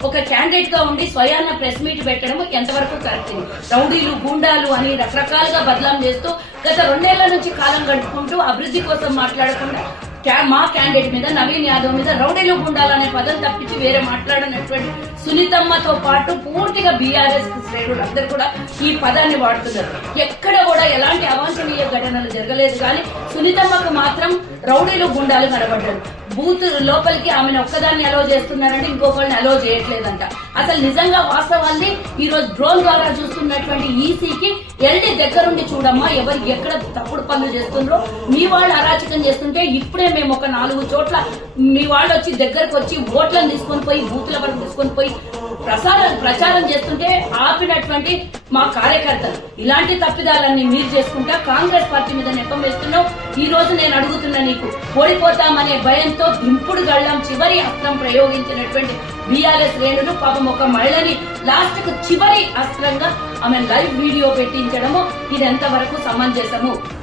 ఒక క్యాండిడేట్గా ఉండి స్వయాన ప్రెస్ మీట్ పెట్టడం ఎంతవరకు కరెక్ట్ రౌడీలు గూండాలు అని రకరకాలుగా బదలాం చేస్తూ గత రెండేళ్ళ నుంచి కాలం గడుపుకుంటూ అభివృద్ధి కోసం మాట్లాడకుండా మా క్యాండిడేట్ మీద నవీన్ యాదవ్ మీద రౌడీలు గుండాలు అనే పదం తప్పించి వేరే మాట్లాడనటువంటి సునీతమ్మతో పాటు పూర్తిగా బీఆర్ఎస్ శ్రేణులు అందరూ కూడా ఈ పదాన్ని వాడుతున్నారు. ఎక్కడ కూడా ఎలాంటి అవాంఛనీయ ఘటనలు జరగలేదు. కానీ సునీతమ్మకు మాత్రం రౌడీలు గుండాలు కనబడ్డారు బూత్ లోపలికి ఆమెను ఒక్కదాన్ని అలో చేస్తున్నారంటే ఇంకొకరిని అలో చేయట్లేదంట. అసలు నిజంగా వాస్తవాన్ని ఈ రోజు డ్రోన్ ద్వారా చూస్తున్నటువంటి ఈసీకి ఎల్డి దగ్గరుండి చూడమ్మా ఎవరు ఎక్కడ తప్పుడు పనులు చేస్తుండ్రో. మీ వాళ్ళు అరాచకం చేస్తుంటే ఇప్పుడే మేము ఒక నాలుగు చోట్ల మీ వాళ్ళు వచ్చి దగ్గరకు వచ్చి ఓట్లను తీసుకొని పోయి బూత్ల వరకు తీసుకొని పోయి ప్రసారం ప్రచారం చేస్తుంటే ఆపినటువంటి మా కార్యకర్తలు. ఇలాంటి తప్పిదాలన్నీ మీరు చేసుకుంటా కాంగ్రెస్ పార్టీ మీద నెప్పం వేస్తున్నావు. ఈ రోజు నేను అడుగుతున్నా నీకు ఓడిపోతామనే భయంతో దింపుడు గళ్ళం చివరి అస్త్రం ప్రయోగించినటువంటి బీఆర్ఎస్ శ్రేణులు పాపం ఒక మహిళని లాస్ట్కు చివరి అస్త్రంగా ఆమె లైవ్ వీడియో పెట్టి ఇది ఎంతవరకు సమంజసము?